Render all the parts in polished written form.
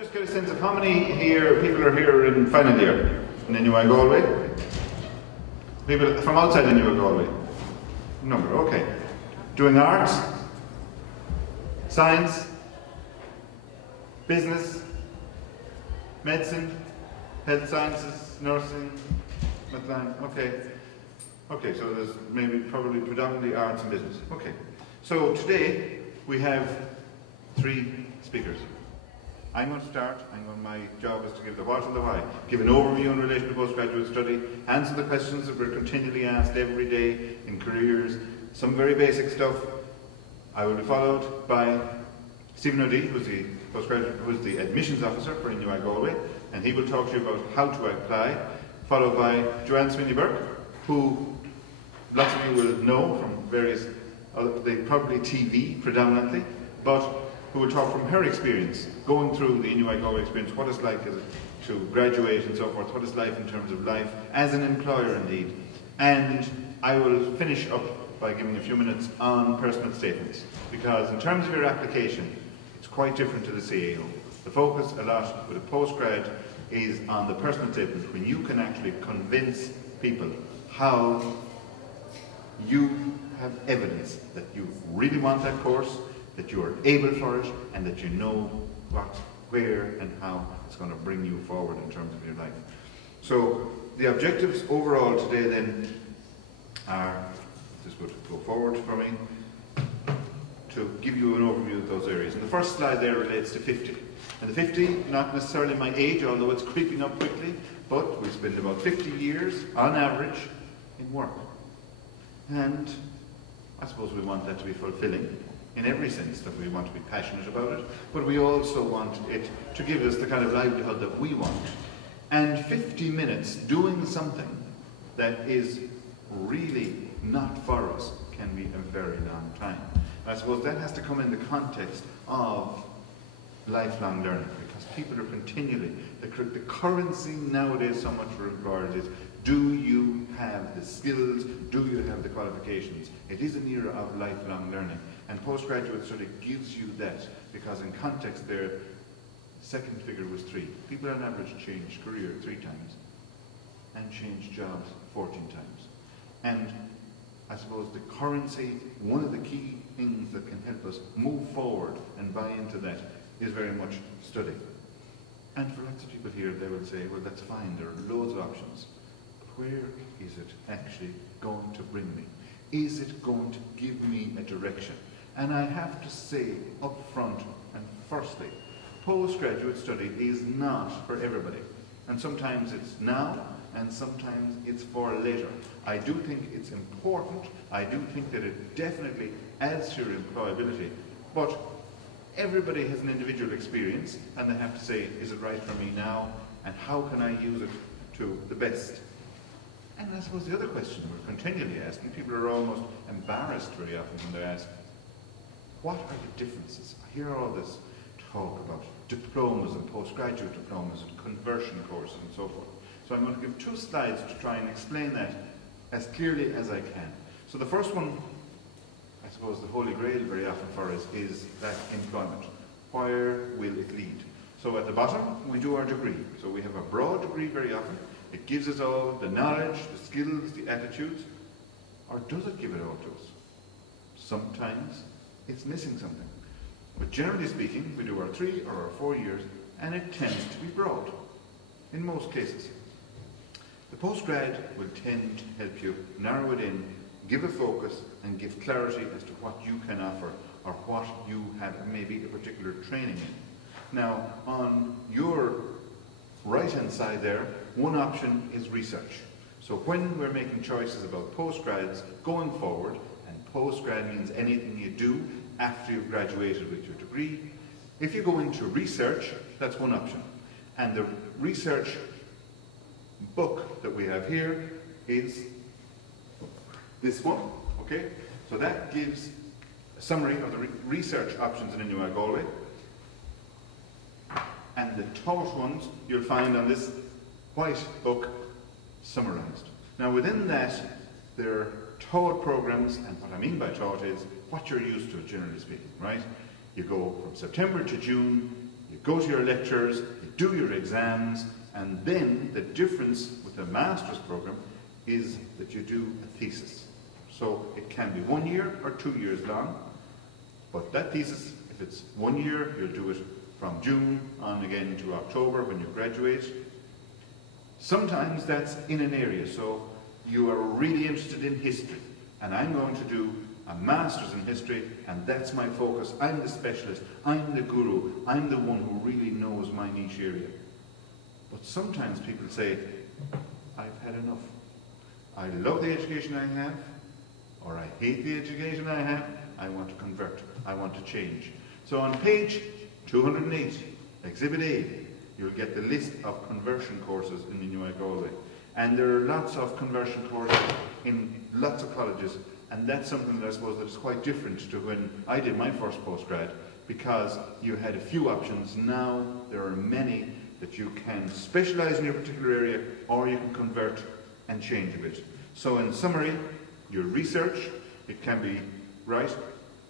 Just get a sense of how many people are here in final year in NUI Galway? People from outside NUI Galway? Number, okay. Doing arts, science, business, medicine, health sciences, nursing, mathematics, okay. Okay, so there's probably predominantly arts and business. Okay. So today we have 3 speakers. I'm going to start. My job is to give the what and the why, give an overview in relation to postgraduate study, answer the questions that we're continually asked every day in careers, some very basic stuff. I will be followed by Stephen O'D, who's the admissions officer for NUI Galway, and he will talk to you about how to apply, followed by Joanne Sweeney-Burke, who lots of you will know from various, probably TV predominantly, but who will talk from her experience, going through the NUI Galway experience, what it's like to graduate and so forth, what it's like in terms of life, as an employer indeed. And I will finish up by giving a few minutes on personal statements, because in terms of your application, it's quite different to the CAO. The focus a lot with a postgrad is on the personal statement, when you can actually convince people how you have evidence that you really want that course, that you are able for it, and that you know what, where, and how it's going to bring you forward in terms of your life. So the objectives overall today then are, this would go forward for me, to give you an overview of those areas. And the first slide there relates to 50. And the 50, not necessarily my age, although it's creeping up quickly, but we spend about 50 years on average in work. And I suppose we want that to be fulfilling in every sense, that we want to be passionate about it, but we also want it to give us the kind of livelihood that we want. And 50 minutes doing something that is really not for us can be a very long time. I suppose that has to come in the context of lifelong learning, because people are continually, the currency nowadays so much for employers is, do you have the skills, do you have the qualifications? It is an era of lifelong learning, and postgraduate study gives you that, because in context there, the second figure was 3. People on average change career 3 times, and change jobs 14 times. And I suppose the currency, one of the key things that can help us move forward and buy into that is very much study. And for lots of people here, they will say, well, that's fine, there are loads of options. But where is it actually going to bring me? Is it going to give me a direction? And I have to say up front and firstly, postgraduate study is not for everybody. And sometimes it's now, and sometimes it's for later. I do think it's important. I do think that it definitely adds to your employability. But everybody has an individual experience, and they have to say, is it right for me now? And how can I use it to the best? And I suppose the other question we're continually asking, people are almost embarrassed very often when they're asked, what are the differences? I hear all this talk about diplomas and postgraduate diplomas and conversion courses and so forth. So I'm going to give 2 slides to try and explain that as clearly as I can. So the first one, I suppose the holy grail very often for us, is that employment. Where will it lead? So at the bottom, we do our degree. So we have a broad degree very often. It gives us all the knowledge, the skills, the attitudes. Or does it give it all to us? Sometimes it's missing something. But generally speaking, we do our 3 or our 4 years, and it tends to be broad, in most cases. The postgrad will tend to help you narrow it in, give a focus, and give clarity as to what you can offer, or what you have maybe a particular training in. Now, on your right-hand side there, one option is research. So when we're making choices about postgrads going forward, and postgrad means anything you do after you've graduated with your degree, if you go into research, that's one option. And the research book that we have here is this one, okay? So that gives a summary of the research options in NUI Galway. And the taught ones you'll find on this white book summarised. Now within that, there are taught programs, and what I mean by taught is what you're used to, generally speaking, right? You go from September to June, you go to your lectures, you do your exams, and then the difference with the master's program is that you do a thesis. So it can be 1 year or 2 years long, but that thesis, if it's 1 year, you'll do it from June on again to October when you graduate. Sometimes that's in an area, so you are really interested in history, and I'm going to do a master's in history, and that's my focus. I'm the specialist, I'm the guru, I'm the one who really knows my niche area. But sometimes people say, I've had enough. I love the education I have, or I hate the education I have, I want to convert, I want to change. So on page 208, Exhibit A, you'll get the list of conversion courses in the Galway. And there are lots of conversion courses in lots of colleges, and that's something that I suppose that is quite different to when I did my first postgrad, because you had a few options. Now there are many that you can specialise in your particular area, or you can convert and change a bit. So in summary, your research, it can be, right,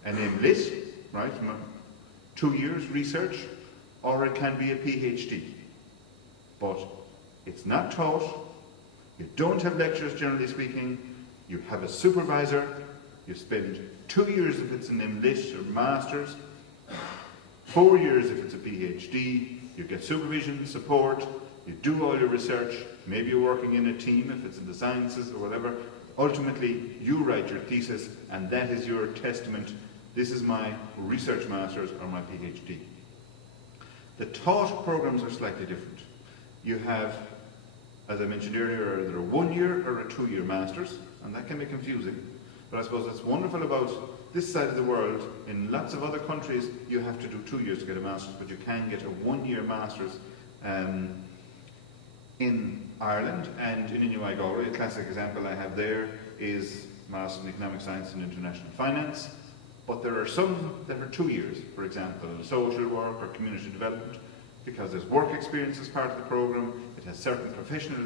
an MLit, right, 2 years research, or it can be a PhD. But it's not taught, you don't have lectures generally speaking, you have a supervisor, you spend 2 years if it's an MLit or master's, 4 years if it's a PhD, you get supervision, support, you do all your research, maybe you're working in a team if it's in the sciences or whatever. Ultimately, you write your thesis, and that is your testament. This is my research master's or my PhD. The taught programs are slightly different. You have, as I mentioned earlier, either a 1 year or a 2 year master's, and that can be confusing. But I suppose what's wonderful about this side of the world, in lots of other countries, you have to do 2 years to get a master's, but you can get a 1 year master's in Ireland and in NUI Galway. A classic example I have there is Master's in Economic Science and International Finance, but there are some that are 2 years, for example, social work or community development, because there's work experience as part of the programme, it has certain professional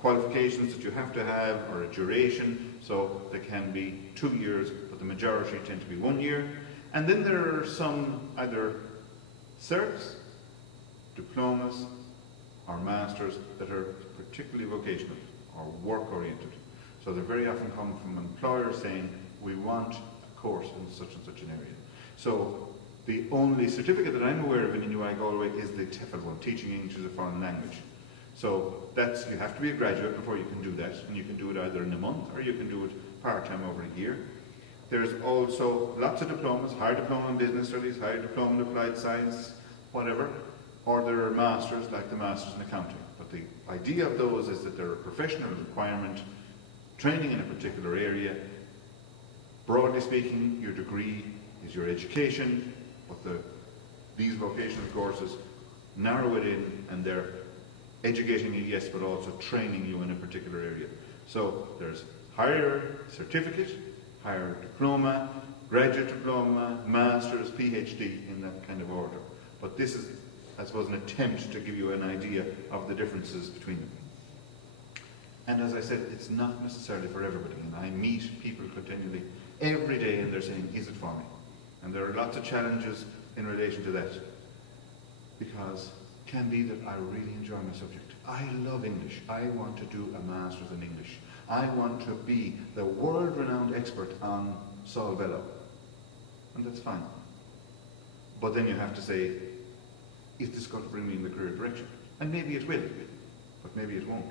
qualifications that you have to have, or a duration, so they can be 2 years, but the majority tend to be 1 year. And then there are some either certs, diplomas, or masters that are particularly vocational or work-oriented. So they very often come from employers saying, we want a course in such and such an area. So the only certificate that I'm aware of in NUI Galway is the TEFL one, Teaching English as a Foreign Language. So that's, you have to be a graduate before you can do that, and you can do it either in a month or you can do it part-time over a year. There's also lots of diplomas, higher diploma in business studies, higher diploma in applied science, whatever, or there are masters like the masters in accounting. But the idea of those is that they're a professional requirement, training in a particular area. Broadly speaking, your degree is your education, but these vocational courses narrow it in, and they're educating you, yes, but also training you in a particular area. So there's higher certificate, higher diploma, graduate diploma, master's, PhD, in that kind of order. But this is, I suppose, an attempt to give you an idea of the differences between them. And as I said, it's not necessarily for everybody. And I meet people continually every day, and they're saying, is it for me? And there are lots of challenges in relation to that, because it can be that I really enjoy my subject. I love English. I want to do a master's in English. I want to be the world-renowned expert on Saul Bellow. And that's fine. But then you have to say, is this going to bring me in the career direction? And maybe it will, but maybe it won't.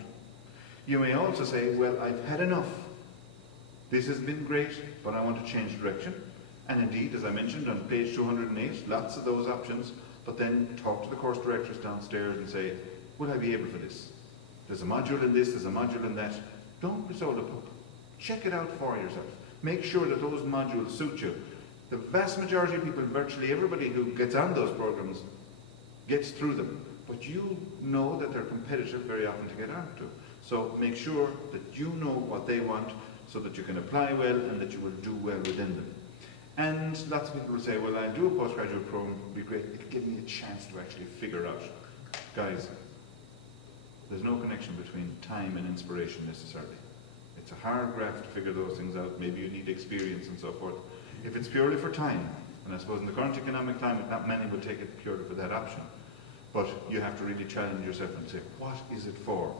You may also say, well, I've had enough. This has been great, but I want to change direction. And indeed, as I mentioned on page 208, lots of those options, but then talk to the course directors downstairs and say, will I be able for this? There's a module in this, there's a module in that. Don't be sold a pup. Check it out for yourself. Make sure that those modules suit you. The vast majority of people, virtually everybody who gets on those programs, gets through them. But you know that they're competitive very often to get onto. So make sure that you know what they want so that you can apply well and that you will do well within them. And lots of people will say, well, I'll do a postgraduate program, it would be great, it could give me a chance to actually figure out. Guys, there's no connection between time and inspiration necessarily. It's a hard graft to figure those things out. Maybe you need experience and so forth. If it's purely for time, and I suppose in the current economic climate, not many will take it purely for that option. but you have to really challenge yourself and say, what is it for?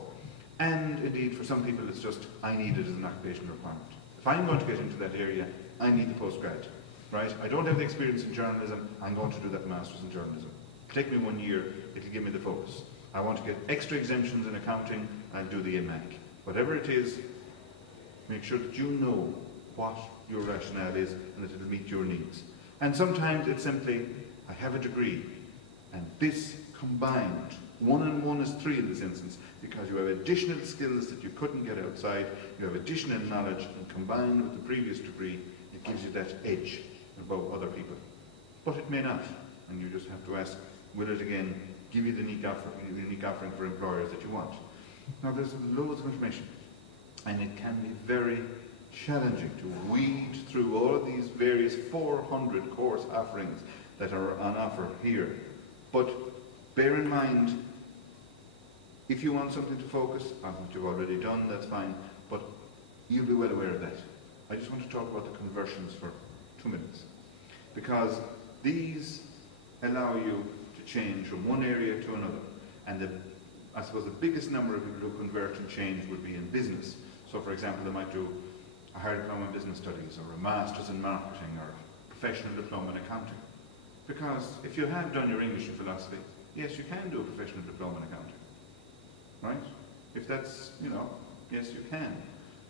And indeed, for some people, it's just, I need it as an occupational requirement. If I'm going to get into that area, I need the postgrad, right? I don't have the experience in journalism, I'm going to do that master's in journalism. Take me 1 year, it'll give me the focus. I want to get extra exemptions in accounting, I'll do the AMAC. Whatever it is, make sure that you know what your rationale is and that it'll meet your needs. And sometimes it's simply, I have a degree, and this combined, 1 and 1 is 3 in this instance, because you have additional skills that you couldn't get outside, you have additional knowledge, and combined with the previous degree, it gives you that edge above other people. But it may not, and you just have to ask, will it again give you the unique offering for employers that you want? Now there's loads of information, and it can be very challenging to weed through all of these various 400 course offerings that are on offer here. But bear in mind, if you want something to focus on what you've already done, that's fine, but you'll be well aware of that. I just want to talk about the conversions for 2 minutes, because these allow you to change from one area to another. And I suppose the biggest number of people who convert and change would be in business. So for example, they might do a higher diploma in business studies, or a master's in marketing, or a professional diploma in accounting. Because if you have done your English and philosophy, yes, you can do a professional diploma in accounting. Right? If that's, yes, you can.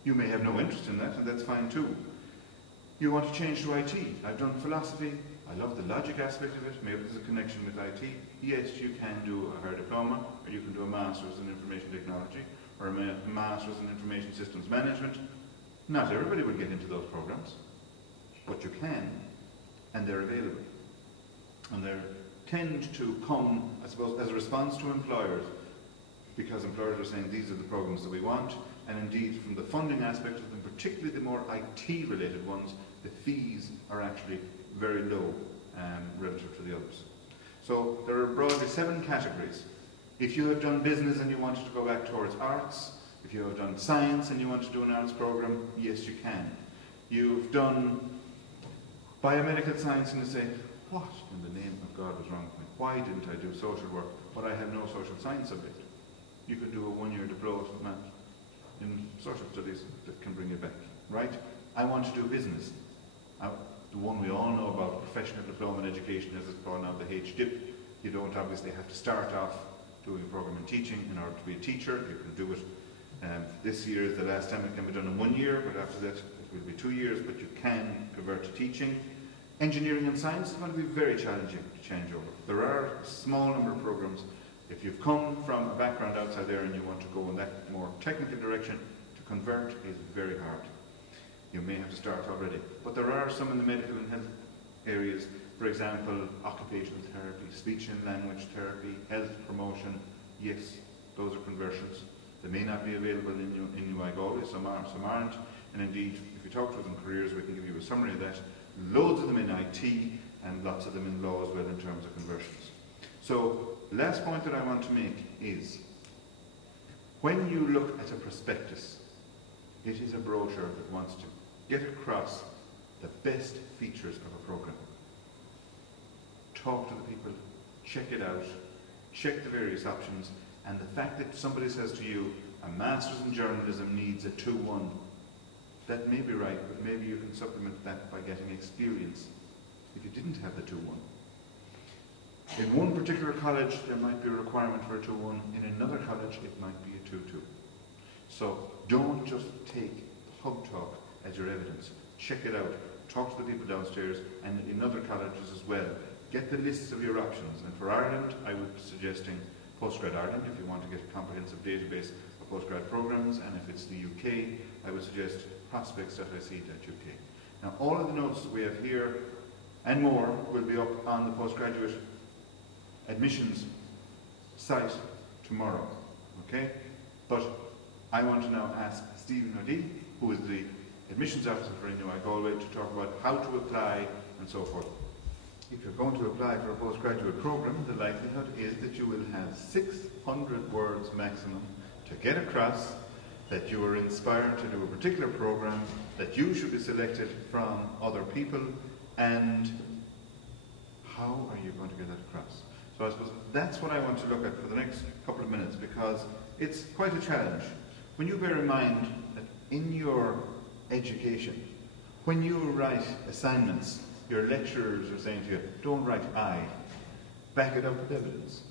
You may have no interest in that, and that's fine too. You want to change to IT. I've done philosophy. I love the logic aspect of it. Maybe there's a connection with IT. Yes, you can do a higher diploma, or you can do a master's in information technology, or a master's in information systems management. Not everybody will get into those programs, but you can, and they're available. And they tend to come, I suppose, as a response to employers, because employers are saying these are the programs that we want, and indeed from the funding aspect of them, particularly the more IT related ones, the fees are actually very low relative to the others. So there are broadly 7 categories. If you have done business and you wanted to go back towards arts, if you have done science and you want to do an arts program, yes you can. You've done biomedical science and you say, what in the name of God was wrong with me? Why didn't I do social work, but I have no social science subject? You could do a 1-year diploma in social studies that can bring you back, right? I want to do business. The one we all know about, professional diploma in education, as it's called now, the HDIP. You don't obviously have to start off doing a program in teaching in order to be a teacher. You can do it. This year is the last time it can be done in 1 year, but after that it will be 2 years, but you can convert to teaching. Engineering and science is going to be very challenging to change over. There are a small number of programs. If you've come from a background outside there and you want to go in that more technical direction, to convert is very hard. You may have to start already. But there are some in the medical and health areas, for example, occupational therapy, speech and language therapy, health promotion. Yes, those are conversions. They may not be available in Galway, some are, some aren't. And indeed, if you talk to us in careers, we can give you a summary of that. Loads of them in IT and lots of them in law as well in terms of conversions. So, the last point that I want to make is, when you look at a prospectus, it is a brochure that wants to get across the best features of a program. Talk to the people, check it out, check the various options, and the fact that somebody says to you, a master's in journalism needs a 2-1, that may be right, but maybe you can supplement that by getting experience if you didn't have the 2-1. In one particular college, there might be a requirement for a 2-1. In another college, it might be a 2-2. So don't just take hub talk as your evidence. Check it out. Talk to the people downstairs and in other colleges as well. Get the lists of your options. And for Ireland, I would be suggesting Postgrad Ireland if you want to get a comprehensive database of postgrad programs. And if it's the UK, I would suggest prospects.ic.uk. Now, all of the notes that we have here and more will be up on the postgraduate admissions site tomorrow, okay? But I want to now ask Stephen O'Dea, who is the admissions officer for NUI Galway, to talk about how to apply and so forth. If you're going to apply for a postgraduate program, the likelihood is that you will have 600 words maximum to get across that you are inspired to do a particular program, that you should be selected from other people, and how are you going to get that across? So I suppose that's what I want to look at for the next couple of minutes, because it's quite a challenge. When you bear in mind that in your education, when you write assignments, your lecturers are saying to you, don't write I, back it up with evidence.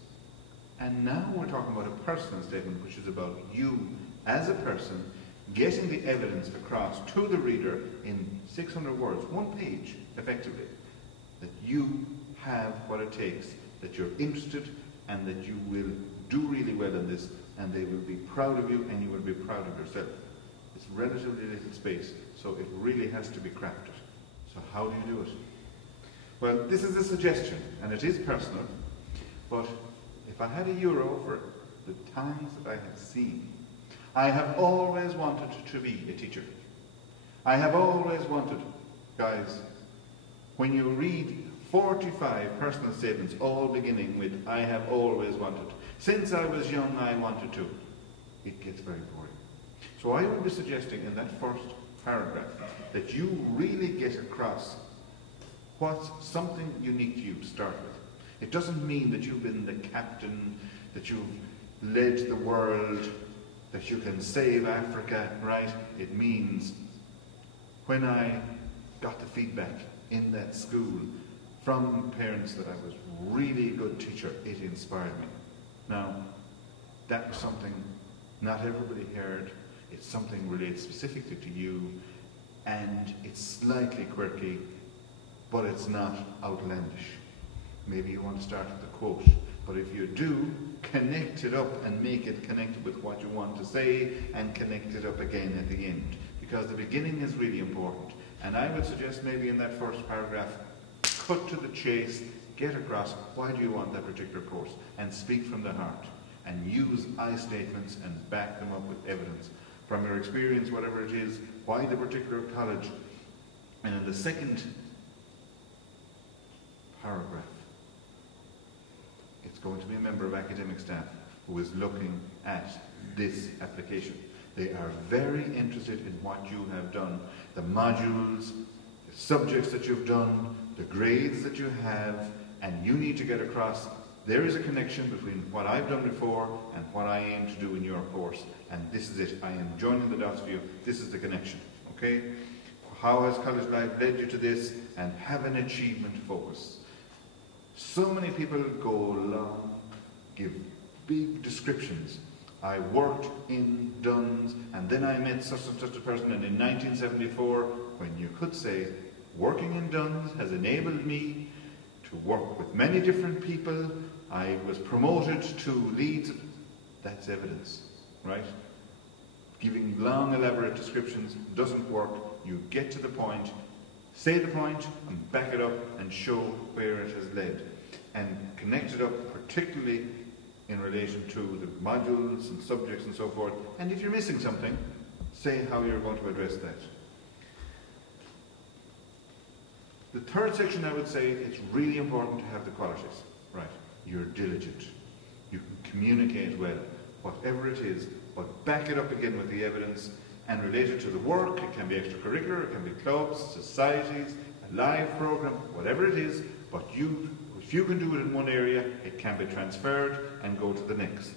And now we're talking about a personal statement, which is about you as a person getting the evidence across to the reader in 600 words, one page, effectively, that you have what it takes, that you're interested, and that you will do really well in this, and they will be proud of you, and you will be proud of yourself. It's relatively little space, so it really has to be crafted. So how do you do it? Well, this is a suggestion, and it is personal, but if I had €1 for the times that I have seen, I have always wanted to be a teacher. I have always wanted, guys, when you read 45 personal statements, all beginning with, I have always wanted. Since I was young, I wanted to. It gets very boring. So I would be suggesting in that first paragraph that you really get across what's something unique to you to start with. It doesn't mean that you've been the captain, that you've led the world, that you can save Africa, right? It means when I got the feedback in that school from parents that I was really a good teacher, it inspired me. Now, that was something not everybody heard. It's something related specifically to you, and it's slightly quirky, but it's not outlandish. Maybe you want to start with a quote, but if you do, connect it up and make it connected with what you want to say, and connect it up again at the end, because the beginning is really important. And I would suggest maybe in that first paragraph, cut to the chase, get across why do you want that particular course, and speak from the heart, and use I statements and back them up with evidence from your experience, whatever it is, why the particular college. And in the second paragraph, it's going to be a member of academic staff who is looking at this application. They are very interested in what you have done, the modules, the subjects that you've done, the grades that you have, and you need to get across there is a connection between what I've done before and what I aim to do in your course, and this is it. I am joining the dots for you. This is the connection, okay? How has college life led you to this? And have an achievement focus. So many people go along, give big descriptions. I worked in Duns, and then I met such and such a person, and in 1974, when you could say, working in Duns has enabled me to work with many different people. I was promoted to lead. That's evidence, right? Giving long, elaborate descriptions doesn't work. You get to the point, say the point, and back it up and show where it has led. And connect it up, particularly in relation to the modules and subjects and so forth. And if you're missing something, say how you're going to address that. The third section, I would say, it's really important to have the qualities, right? You're diligent. You can communicate well, whatever it is, but back it up again with the evidence and relate it to the work. It can be extracurricular, it can be clubs, societies, a live program, whatever it is, but if you can do it in one area, it can be transferred and go to the next.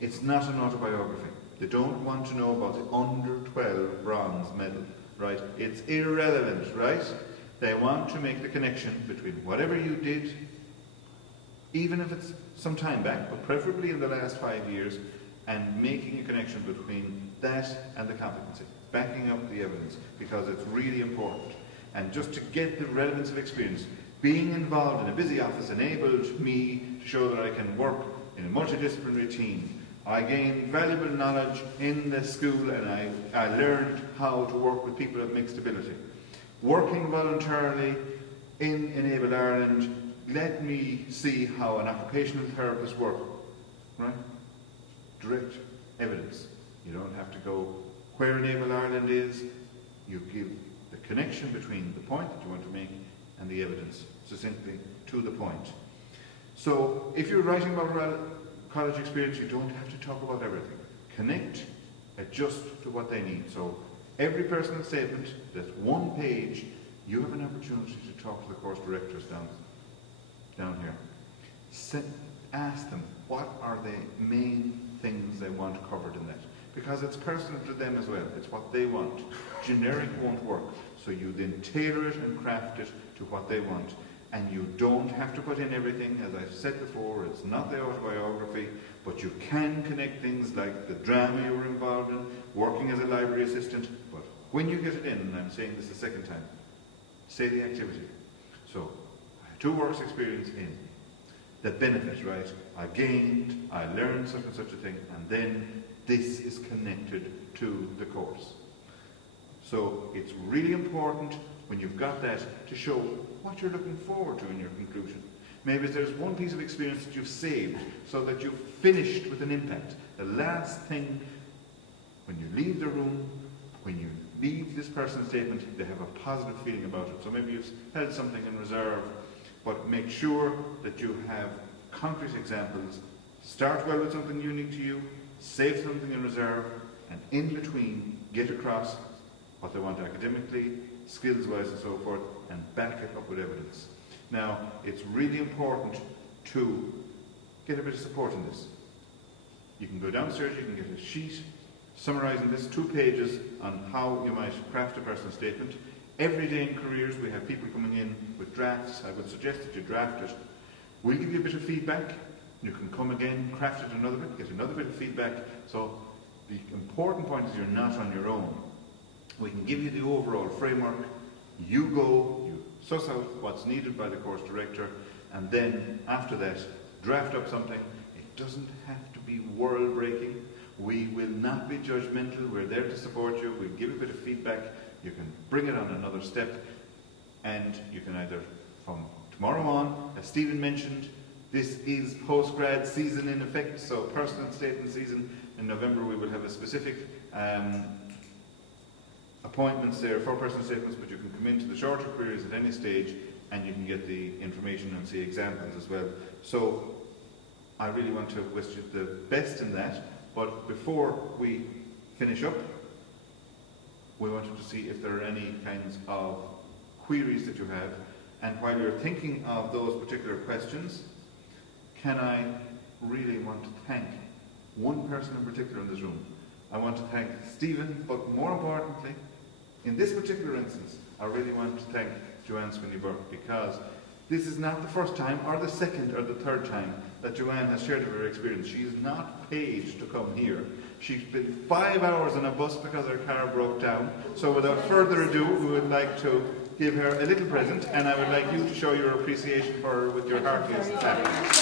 It's not an autobiography. They don't want to know about the under 12 bronze medal, right? It's irrelevant, right? They want to make the connection between whatever you did, even if it's some time back, but preferably in the last 5 years, and making a connection between that and the competency, backing up the evidence, because it's really important. And just to get the relevance of experience, being involved in a busy office enabled me to show that I can work in a multidisciplinary team. I gained valuable knowledge in the school, and I learned how to work with people of mixed ability. Working voluntarily in Enable Ireland let me see how an occupational therapist works, right? Direct evidence. You don't have to go where Enable Ireland is. You give the connection between the point that you want to make and the evidence, succinctly to the point. So if you're writing about college experience, you don't have to talk about everything. Connect, adjust to what they need. So every personal statement, that's one page, you have an opportunity to talk to the course directors down here. ask them what are the main things they want covered in that. Because it's personal to them as well. It's what they want. Generic won't work. So you then tailor it and craft it to what they want. And you don't have to put in everything. As I've said before, it's not the autobiography, but you can connect things like the drama you were involved in, working as a library assistant. But when you get it in, and I'm saying this the second time, say the activity. So, I had 2 works experience in. The benefit, right? I gained, I learned such and such a thing, and then this is connected to the course. So it's really important when you've got that to show what you're looking forward to in your conclusion. Maybe there's one piece of experience that you've saved so that you've finished with an impact. The last thing, when you leave the room, when you leave this person's statement, they have a positive feeling about it. So maybe you've held something in reserve, but make sure that you have concrete examples. Start well with something unique to you, save something in reserve, and in between get across what they want academically, skills-wise and so forth, and back it up with evidence. Now, it's really important to get a bit of support in this. You can go downstairs, you can get a sheet summarising this, 2 pages on how you might craft a personal statement. Every day in careers we have people coming in with drafts. I would suggest that you draft it. We'll give you a bit of feedback. You can come again, craft it another bit, get another bit of feedback. So the important point is you're not on your own. We can give you the overall framework. You go, you suss out what's needed by the course director, and then after that, draft up something. It doesn't have to be world-breaking. We will not be judgmental. We're there to support you. We'll give you a bit of feedback. You can bring it on another step, and you can either, from tomorrow on, as Stephen mentioned, this is postgrad season in effect, so personal statement season. In November we will have a specific appointments there for personal statements, but you can come into the shorter queries at any stage and you can get the information and see examples as well. So I really want to wish you the best in that, but before we finish up, we wanted to see if there are any kinds of queries that you have, and while you're thinking of those particular questions, can I really want to thank one person in particular in this room. I want to thank Stephen, but more importantly, in this particular instance, I really want to thank Joanne Spinney-Burke, because this is not the first time, or the second, or the third time that Joanne has shared her experience. She is not paid to come here. She's been 5 hours on a bus because her car broke down. So without further ado, we would like to give her a little present, and I would like you to show your appreciation for her with your heartiest clap.